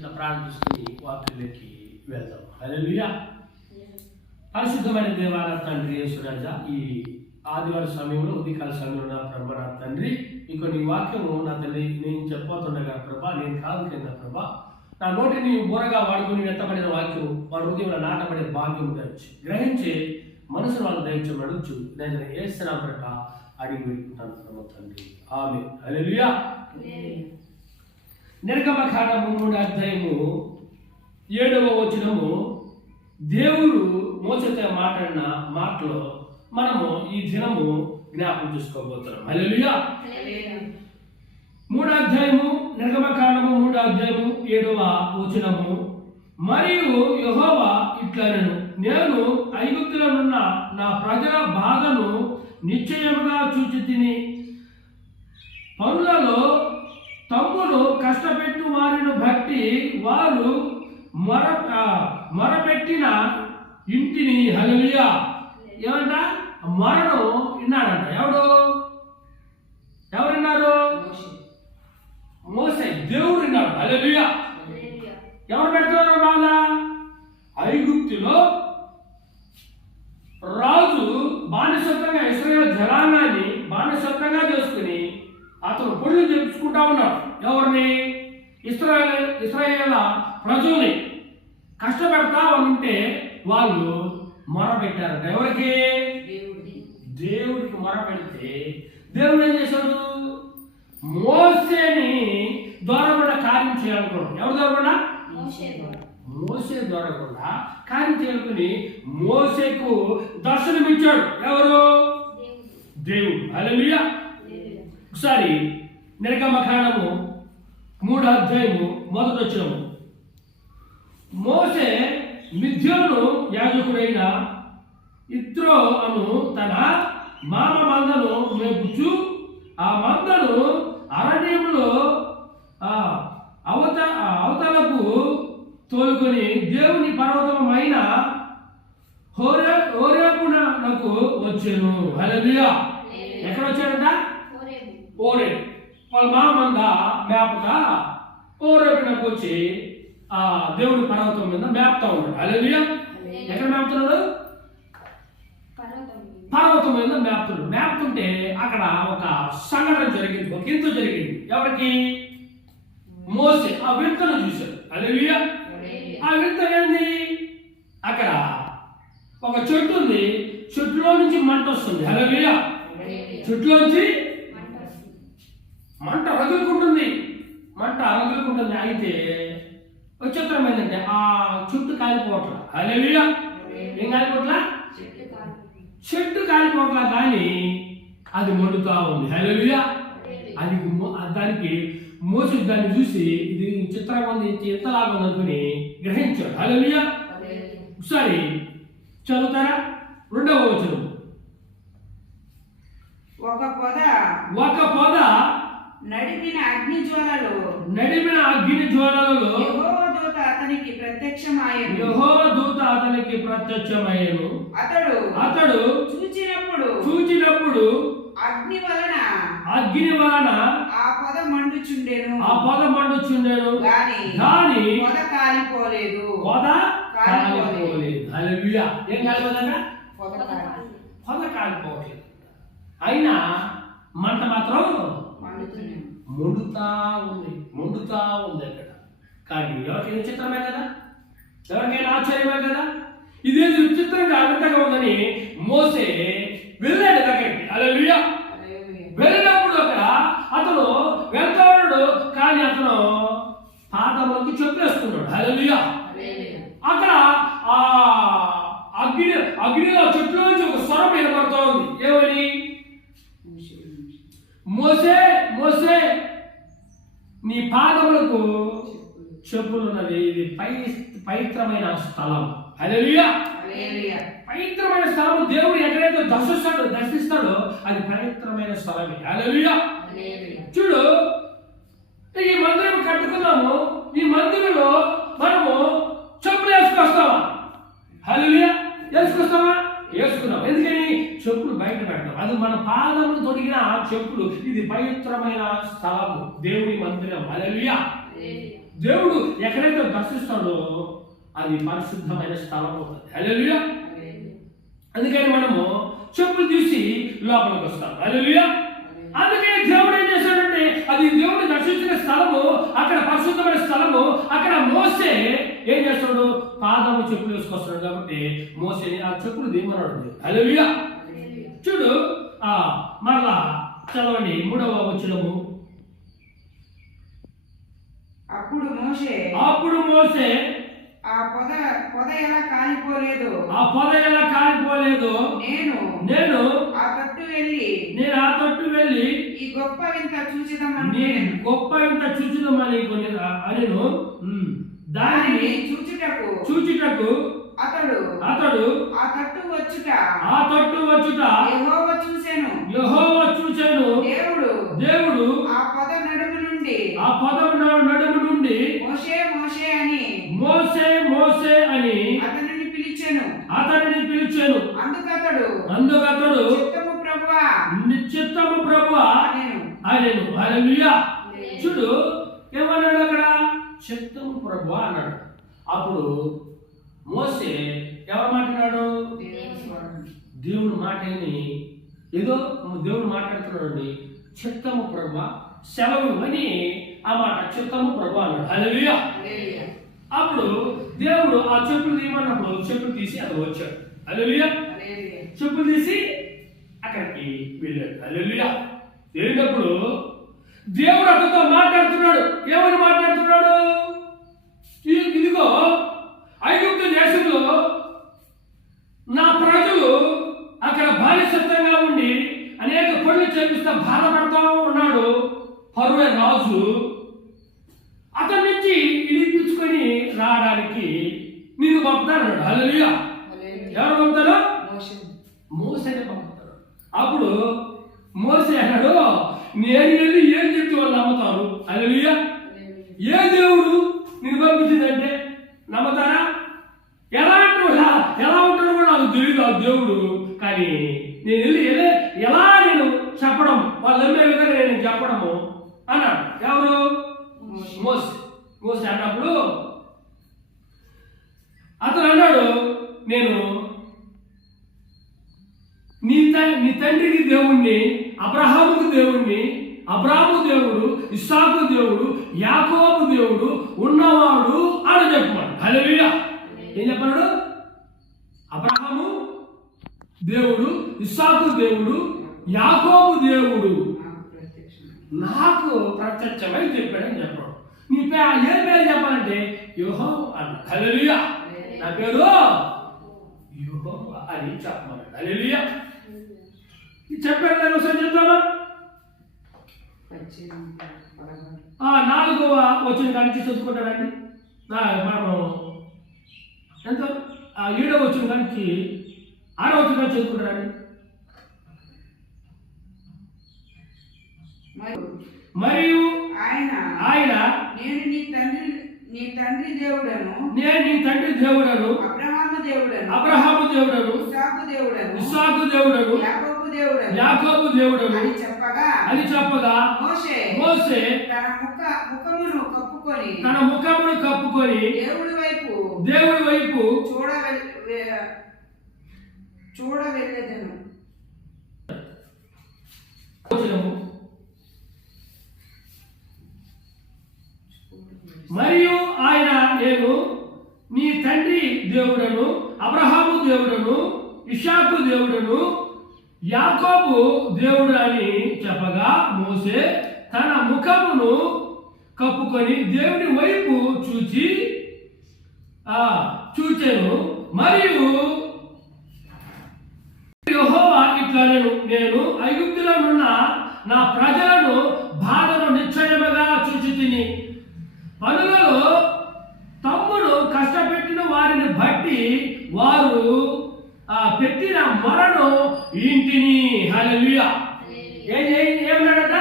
చిన్న ప్రార్థిస్తుని వాక్యంలోకి వెళ్దాం. హల్లెలూయా. పరిశుద్ధమైన దేవాల తండ్రి యేసురాజా, ఈ ఆదివారం సమయంలో ఉదయకాల సమయంలో నా ప్రభా నా తండ్రి ఇంకో నీ వాక్యము నా తల్లి నేను చెప్పబోతుండగా ప్రభా నేను కాదు కింద ప్రభా నా నోటిని బోరగా వాడుకుని ఎత్తబడిన వాక్యం వారి హృదయంలో నాటబడే భాగ్యం దయచి గ్రహించి మనసును వాళ్ళు దయచేయమని అడుగుచు నేను ఏస్తున్నా ప్రక అడిగి పెట్టుకుంటాను ప్రభా తండ్రి. ఆమేన్. హల్లెలూయా. నిర్గమకాండము 3వ అధ్యాయము 7వ వచనము దేవుడు మోసతో మాట్లాడిన మాటలో మనము ఈ దినము జ్ఞాపకం చేసుకోబోతున్నాం. హల్లెలూయా. 3వ అధ్యాయము నిర్గమకాండము 3వ అధ్యాయము 7వ వచనము మరియు యెహోవా ఇట్లనెను, నేను ఐగుప్తులోనున్న నా ప్రజల బాధను నిశ్చయముగా చూచితిని, పనులలో తమ్మును కష్టపెట్టు వారిని బట్టి వారు మొరపెట్టిన ఇంటిని. హల్లెలూయా. ఏమంట? మొరను విన్నాడంట. ఎవరు విన్నారు? మోసే. దేవుడు విన్నాడు. హల్లెలూయా. ఎవరు పెడుతున్నారు బాధ? ఐగుప్తులో రాజు బానిసత్వంగా ఇశ్రాయేలు జనాంగాన్ని బానిసత్వంగా చేసుకుని అతను పొడులు తెప్పించుకుంటా ఉన్నాడు. ఎవరిని? ఇశ్రాయేల ప్రజల్ని కష్టపెడతా ఉంటే వాళ్ళు మొరపెట్టారంట. ఎవరికి? దేవుడికి మొరపెడితే దేవుడు ఏం చేశాడు? మోసేని ద్వారా కూడా కార్యం చేయాలనుకున్నాడు. ఎవరి ద్వారా కూడా? మోసే ద్వారా కూడా కార్యం చేయాలనుకుని మోసేకు దర్శనమిచ్చాడు. ఎవరు? దేవుడు. హల్లెలూయా. ఒకసారి నిర్గమకాండము 3వ అధ్యాయము 1వ వచనము మోసే మిద్యాను యాజకుడైన ఇత్రో అను తన మామ మందను మేపుచు ఆ మందను అరణ్యంలో అవతలకు తోలుకొని దేవుని పర్వతమైన హోరేబునకు వచ్చాను. హల్లెలూయా. ఎక్కడ వచ్చాడంట? హోరేబు. వాళ్ళ మామ మంద మేపగా హోరేబునకు వచ్చి ఆ దేవుని పర్వతం మీద మేపుతా ఉన్నాడు. హల్లెలూయా. ఎక్కడ మేపుతున్నాడు? పర్వతం మీద మేపుతున్నాడు. మేపుతుంటే అక్కడ ఒక సంఘటన జరిగింది, ఒక ఇంత జరిగింది. ఎవరికి? మోసే ఆ వింతను చూశాడు. హల్లెలూయా. ఆ వింత ఏంది? అక్కడ ఒక చెట్టు ఉంది, చెట్టులో నుంచి మంట వస్తుంది. హల్లెలూయా. చెట్టులోంచి మంట రగులుకుంటుంది. అయితే విచిత్రం ఏంటంటే ఆ చుట్టూ కాలిపోవట్ల. హల్లెలూయా. ఏం కాలిపోవట్లా? చెట్టు కాలిపోవట్లా, కానీ అది మండుతా ఉంది. హల్లెలూయా. అది దానికి మోసే దాన్ని చూసి ఇది చిత్రంగా ఉంది, ఎంతలాగా ఉంది అనుకుని గ్రహించాడు. హల్లెలూయా. ఒకసారి చదువుతారా? 2వ వచనం ఒక పొద నడిపిన అగ్ని జ్వాలలో యెహోవా దూత అతనికి ప్రత్యక్షమాయెను. అతడు చూచినప్పుడు అగ్ని వలన ఆ పొద మండుచుండెను. గాని పొద కాలిపోలేదు. హల్లెలూయా. ఏం కాలిపోదట? పొద కాలిపోవట్లేదు, అయినా మంట మాత్రం మండుతా ఉంది అక్కడ. కానీ ఎవరికైనా విచిత్రమే కదా, ఎవరికైనా ఆశ్చర్యమే కదా. ఇదేది విచిత్రంగా వింతగా ఉందని మోసే వెళ్ళాడు దగ్గరికి. హల్లెలూయా. వెళ్ళినప్పుడు అక్కడ అతను వెళ్తా ఉన్నాడు, కానీ అతను పాదములకు చెప్పులేసుకున్నాడు. హల్లెలూయా. అక్కడ ఆ అగ్నిలో చెట్లో నుంచి ఒక స్వరం వినపడుతూ ఉంది. ఏమని? మోసే నీ పాదములకు చెప్పులున్నది, ఇది పవిత్రమైన స్థలం. హల్లెలూయా. పవిత్రమైన స్థలం. దేవుడు ఎక్కడైతే దర్శిస్తాడో అది పవిత్రమైన స్థలమే. హల్లెలూయా. చూడు, ఈ మందిరం కట్టుకున్నాము, ఈ మందిరంలో మనము చెప్పులు వేసుకొస్తామా? హల్లెలూయా. వేసుకున్నాం. ఎందుకని? చెప్పులు బయట పెట్టడం. అది మన పాదములు తొడిగిన చెప్పులు. ఇది పవిత్రమైన స్థలము, దేవుని మందిరం. హల్లెలూయా. దేవుడు ఎక్కడైతే దర్శిస్తాడో అది పరిశుద్ధమైన స్థలం అవుతుంది. హల్లెలూయా. అందుకని మనము చెప్పులు తీసి లోపలికి వస్తాం. హల్లెలూయా. అందుకని దేవుడు ఏం చేశాడంటే అది దేవుడు దర్శించిన స్థలము, అక్కడ పరిశుద్ధమైన స్థలము. అక్కడ మోసే ఏం చేస్తాడు? పాదము చెప్పులు వేసుకొస్తాడు. కాబట్టి మోసేని ఆ చెప్పులు దిగమన్నాడు. హల్లెలూయా. చూడు మరలా చదవండి 3వ వచనము. అప్పుడు మోషే ఆ పొద ఎలా కాలిపోలేదు నేను ఆ తట్టు వెళ్ళి ఈ గొప్ప వింత చూచిదమని అనిను. దానిని చూచుటకు అతడు ఆ తట్టు వచ్చుట యెహోవా చూచెను. దేవుడు ఆ పొద నడుము నుండి మోసే అని అతనిని పిలిచెను. అందుకతడు చిత్తము ప్రభువా అనేను. హల్లెలూయా. చూడు ఏమన్నాడు అక్కడ? చిత్తము ప్రభువా అన్నాడు. అప్పుడు మోసే ఎవరు మాట్లాడాడు? దేవుని మాటని ఏదో దేవుడు మాట్లాడుతున్నాడు. చిత్తము ప్రభువా, సెలవు అని ఆ మాట చిత్తము ప్రభువా అన్నాడు. హల్లెలూయా. అప్పుడు దేవుడు ఆ చెప్పులు తీయమన్నప్పుడు చెప్పులు తీసి అతను వచ్చాడు. హల్లెలూయా. చెప్పులు తీసి అక్కడికి వెళ్ళాడు. హల్లెలూయా. వెళ్ళినప్పుడు దేవుడు అతనితో మాట్లాడుతున్నాడు. ఏమని మాట్లాడుతున్నాడు? ఇదిగో ఐగుప్తు దేశంలో నా ప్రజలు అక్కడ బానిసత్వంగా ఉండి అనేక పనులు చేపిస్తా బాధపడతా ఉన్నాడు ఫరో రాజు. అతని నుంచి ఇడిపించుకొని రావడానికి నిన్ను పంపుతాడు. హల్లెలూయా. ఎవరు పంపుతారు? మోసేని పంపుతాడు. అప్పుడు మోసే అన్నాడు, నేను వెళ్ళి ఏం చెప్తే వాళ్ళు నమ్ముతారు? హల్లెలూయా. ఏ దేవుడు నిన్ను పంపించిందంటే నమ్ముతారా? ఎలా ఉంటాడో కూడా నాకు తెలియదు ఆ దేవుడు. కానీ నేను వెళ్ళి ఎలా నేను చెప్పడం, వాళ్ళు నమ్మే విధంగా నేను చెప్పడము అన్నాడు. ఎవరు? మోసే అన్నప్పుడు అతను అన్నాడు, నేను నీ తండ్రికి దేవుణ్ణి, అబ్రహాముకు దేవుణ్ణి, అబ్రాహాము దేవుడు, ఇస్సాకు దేవుడు, యాకోబు దేవుడు ఉన్నవాడు అని చెప్పాడు. హల్లెలూయా. ఏం చెప్పాడు? అబ్రహాము దేవుడు, ఇస్సాకు దేవుడు, యాకోబు దేవుడు నాకు ప్రత్యక్షమై చెప్పాడని చెప్పాడు. నీ ఏ పేరు చెప్పాలంటే యెహోవా అన్న. హల్లెలూయా. నా పేరు యెహోవా అని చెప్పమన్నాడు. హల్లెలూయా. చెప్పాడు కదా, ఒకసారి చెప్తామా? 4వ వచనం కానీ చదువుకుంటారండి. మనము ఎంత 7వ వచనం కానీ 6వ వచనం చదువుకుంటారండి. మరియు ఆయన నేను నీ తండ్రి దేవుడను, అబ్రహాము దేవుడను, ఇస్సాకు దేవుడను, యాకోబు దేవుడను అని చెప్పగా మోసే తన ముఖమును కప్పుకొని దేవుడి వైపు చూడవెళ్ళెదను. మరియు ఆయన నేను నీ తండ్రి దేవుడను, అబ్రహాము దేవుడను, ఇస్సాకు దేవుడను, యాకోబు దేవుడు అని చెప్పగా మోసే తన ముఖమును కప్పుకొని దేవుడి వైపు చూచెను. మరియు యెహోవా ఇట్లనెను, నేను ఐగుప్తులో ఉన్న నా ప్రజలను బాధను నిశ్చయముగా చూచితిని. పనులలో తమ్ముడు కష్టపెట్టిన వారిని బట్టి వారు పెట్టిన మొరను ఇంటిని. హల్లెలూయా. ఏమన్నాడట?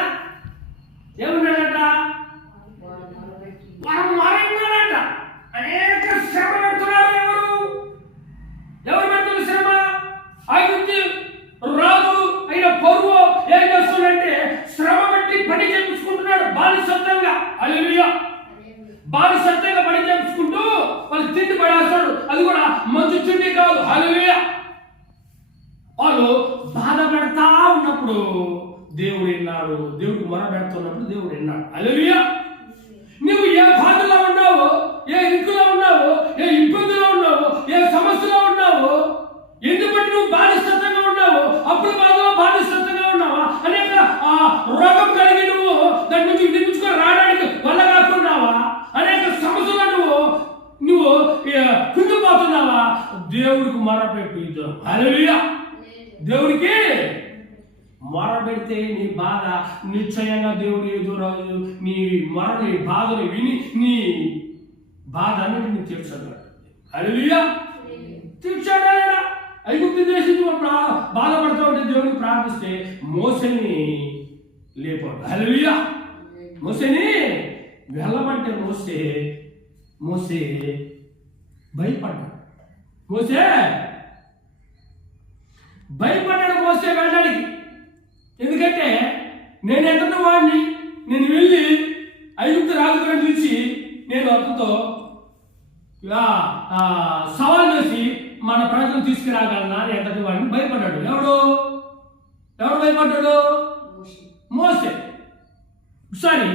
వారు మొరన్నాడట. అనేక శ్రమ పెడుతున్నారు. ఎవరు పెడుతున్న శ్రమ? ఐగుప్తు రాజు అయిన ఫరో ఏం చేస్తున్నాడంటే శ్రమ పెట్టి పని చేయించుకుంటున్నాడు బానిసత్వంగా. హల్లెలూయా. బానిస ఆనాడు దేవుడికి మొర పెడుతున్నప్పుడు దేవుడు విన్నాడు. హల్లెలూయా. నువ్వు ఏ బాధలో ఉన్నావో, ఏ ఇరుకులో ఉన్నావో, ఏ ఇబ్బందిలో ఉన్నావో, ఏ సమస్యలో ఉన్నావో, ఎందుకు బట్టి నువ్వు బాధిస్తత్వంగా ఉన్నావు, అప్పుడు బాధలో బాధిస్తత్వంగా ఉన్నావా, అనేక రోగం కలిగి నువ్వు దాని నుంచి విడిపించుకొని రావడానికి వల్ల కాకున్నావా, అనేక సమస్యలు నువ్వు కుంగిపోతున్నావా, దేవుడికి మొరపెట్టు. హల్లెలూయా. దేవుడికి మొరపెడితే నీ బాధ నిశ్చయంగా దేవుడు ఎదురాదు, నీ మొరని బాధని విని నీ బాధ అన్నిటిని తీర్చాడు. హల్లెలూయా. తీర్చాడా? ఐగుప్తు దేశం బాధపడతా ఉంటే దేవుడిని ప్రార్థిస్తే మోసేని లేపాడు. హల్లెలూయా. మోసేని వెళ్ళమంటే మోసే భయపడ్డాడు. మోసే వెళ్ళడానికి. ఎందుకంటే నేను ఎంత వాడిని, నేను వెళ్ళి ఐగుప్తు రాజుగారిని చూసి నేను అతనితో సవాల్ చేసి మన ప్రజలు తీసుకురాగలనా అని ఎంతటి వాడిని భయపడ్డాడు. ఎవరు భయపడ్డాడు? మోసే. సారీ,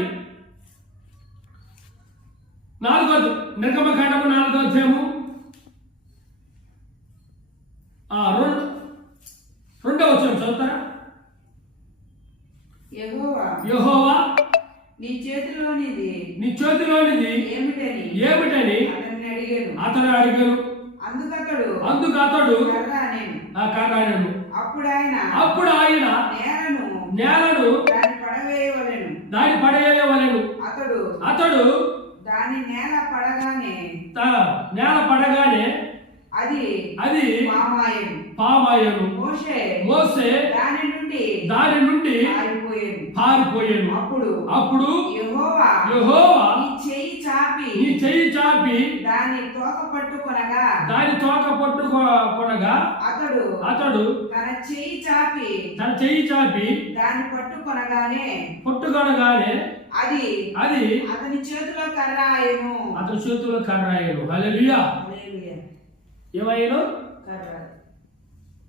4వ నిర్గమకాండము 4వ అధ్యాయము 2వ వచనం చదువుతారా? యెహోవా నీ చేతిలోనిది ఏమిటని అతను అడిగాను. అందుకు అతడు కర్రానెను. అప్పుడు ఆయన నేలను దాని పడవేయవలెను. అతడు దాని నేల పడగానే అది పామాయను. మోసే దాని నుండి పారిపోయాను. అప్పుడు యెహోవా నీ చెయ్యి చాపి దాని తోక పట్టుకొనగా అతడు తన చెయ్యి చాపి దాన్ని పట్టుకొనగానే అది అతని చేతిలో కర్రాయను. హల్లెలూయా. ఏమయ్యాను?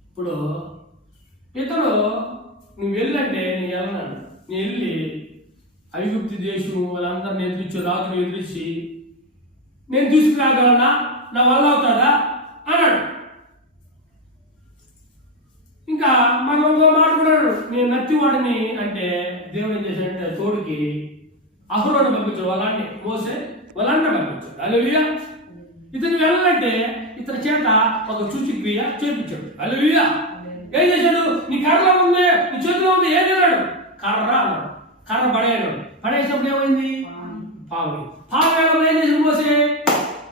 ఇప్పుడు ఇతడు నువ్వు వెళ్ళంటే నేను వెళ్ళాను. నేను వెళ్ళి ఐగుప్తు దేశం వాళ్ళందరిని ఎదిరించి, రాజును ఎదిరించి నేను తీసుకురాగలనా, నా వల్ల అవుతాడా అన్నాడు. ఇంకా మనం మాట్లాడాడు, నేను నత్తివాడిని అంటే దేవుడు ఏం చేశాడంటే తోడుకి అహరోను పంపించాడు. మోసే వాళ్ళంటే పంపించాడు. హల్లెలూయా. ఇతను వెళ్ళాలంటే ఇతని చేత ఒక సూచిక్రియ చేయించాడు. హల్లెలూయా. ఏం చేశాడు? నీ కర్రలో ఉంది, నీ చేతిలో ఉంది, ఏం చేశాడు? కర్ర అన్నాడు. కర్ర పడేసినప్పుడు ఏమైంది? పాము ఏం చేసి మోసే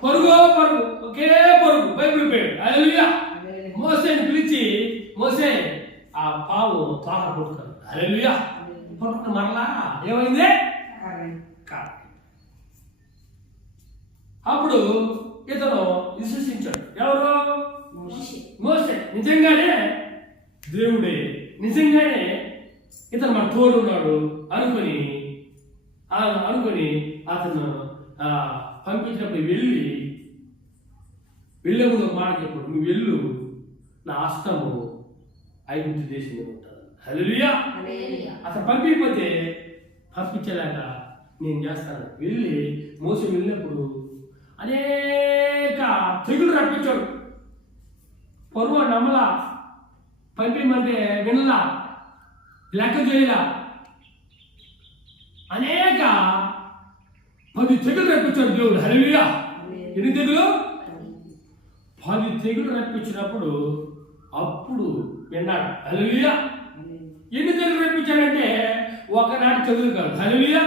పరుగు ఒకే పరుగు భయపడిపోయాడు. హల్లెలూయా. మోసేని పిలిచి మోసే ఆ పాము తోక పట్టుకున్నాడు. హల్లెలూయా. పట్టుకున్న మరలా ఏమైంది? అప్పుడు ఇతను విశ్వసించాడు. ఎవరు? మోసే. నిజంగానే దేవుడే, నిజంగానే ఇతను మన తోడు ఉన్నాడు అనుకుని అతను పంపించినప్పుడు వెళ్ళే ముందు ఒక మాట చెప్పాడు, నువ్వు వెళ్ళు, నా హస్తము ఐగుప్తు దేశంలో ఉంటుంది. హల్లెలూయా. అతను పంపించేలాగా నేను చేస్తాను. వెళ్ళి మోసం వెళ్ళినప్పుడు అనేక తెగులు రప్పించాడు. పొరుగు నమ్మలా, పంపిమంటే వినలా, లెక్క చేయలా, అనేక 10 తెగులు రప్పించాడు దేవుడు. హల్లెలూయా. ఎన్ని తెగులు? 10 తెగులు రప్పించినప్పుడు అప్పుడు విన్నాడు. హల్లెలూయా. ఎన్ని తెగులు రప్పించాడంటే ఒకనాటి తెగులు కాదు. హల్లెలూయా.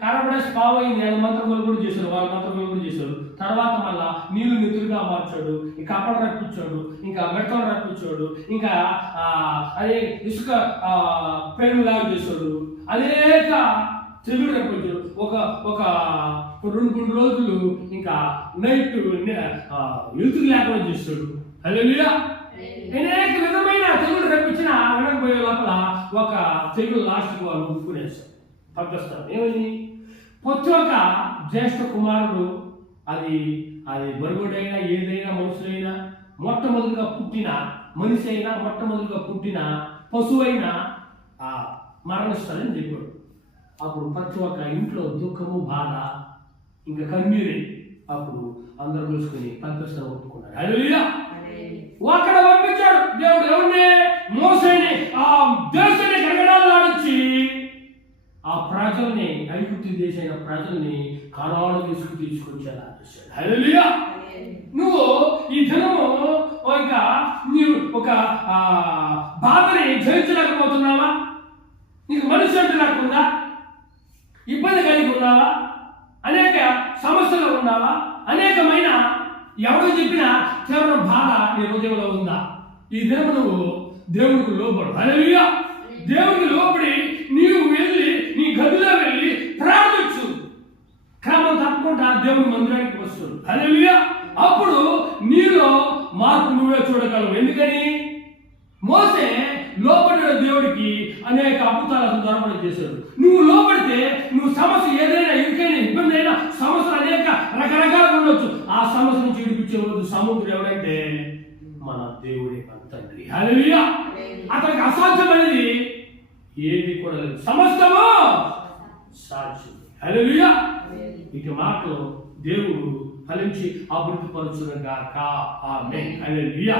కనబడేసి పావైంది. ఆయన మంత్రములు కూడా చేశారు, వాళ్ళ మంత్రములు కూడా చేశారు. తర్వాత మళ్ళా నీళ్లు నెత్తురుగా మార్చాడు, ఇంకా అప్పలు రప్పించాడు, ఇంకా మెడతలు రప్పించాడు, ఇంకా అదే ఇసుక ప్రేమలాగా చేశాడు, అనేక తెగులు రప్పించాడు. ఒక 2-3 రోజులు ఇంకా నైట్ వెలుతురు లేకుండా చేశాడు. హల్లెలూయా. అనేక విధమైన తెగులు రప్పించిన వినకపోయే లోపల ఒక తెగులు లాస్ట్కి వాళ్ళు ఉప్పుకునేస్తారు, పంపిస్తారు. ఏమని? ప్రతి ఒక్క జ్యేష్ఠ కుమారుడు, అది బరుగుడైనా ఏదైనా మనుషులైనా మొట్టమొదటిగా పుట్టిన మనిషి అయినా మొట్టమొదటిగా పుట్టిన పశువైనా మరణిస్తారని చెప్పాడు. అప్పుడు ప్రతి ఒక్క ఇంట్లో దుఃఖము, బాధ, ఇంకా కన్నీరే. అప్పుడు అందరూ కలుసుకొని పంపిస్తాను ఒప్పుకున్నారు. హల్లెలూయా. అక్కడ పంపించాడు దేవుడు ఎవరిని? మోసేని. ఆ దేశాన్ని గడగడాలాడించి ఆ ప్రజల్ని, ఐగుప్తు దేశమైన ప్రజల్ని కనాను తీసుకొచ్చేలా చేశాడు. హల్లెలూయా. నువ్వు ఈ దినము ఇంకా నీవు ఒక బాధని జయించలేకపోతున్నావా? నీకు మనసు అంటే లేకుండా ఇబ్బంది కలిగి ఉన్నావా? అనేక సమస్యలు ఉన్నావా? అనేకమైన ఎవరు చెప్పినా తీవ్ర బాధ నీ హృదయంలో ఉందా? ఈ దినము నువ్వు దేవుడికి లోబడు. హల్లెలూయా. దేవుడికి లోబడి నీవు వెళ్ళి నీ గదిలో వెళ్ళి ప్రార్థించు. క్రమం తప్పకుండా దేవుని మందిరానికి వస్తుంది. హల్లెలూయా. అప్పుడు నీలో మార్పు నువ్వే చూడగలవు. ఎందుకని? మోసే లోబడిన దేవుడికి అనేక అద్భుతాలను దొరకడం చేశాడు. నువ్వు లోబడితే నువ్వు సమస్య ఏదైనా, ఇంకైనా ఇబ్బంది అయినా, సమస్యలు అనేక రకరకాలుగా ఉండొచ్చు. ఆ సమస్య నుంచి విడిపించేవాడు సముద్రం ఎవరైతే? మన దేవుడే, మన తండ్రి. హల్లెలూయా. అతనికి అసాధ్యమైనది ఏది కూడా లేదు. సమస్తము సాధ్యం. హల్లెలూయా. ఇక మాటలు దేవుడు ఫలించి అభివృద్ధి పరచును గాక. ఆమేన్. హల్లెలూయా.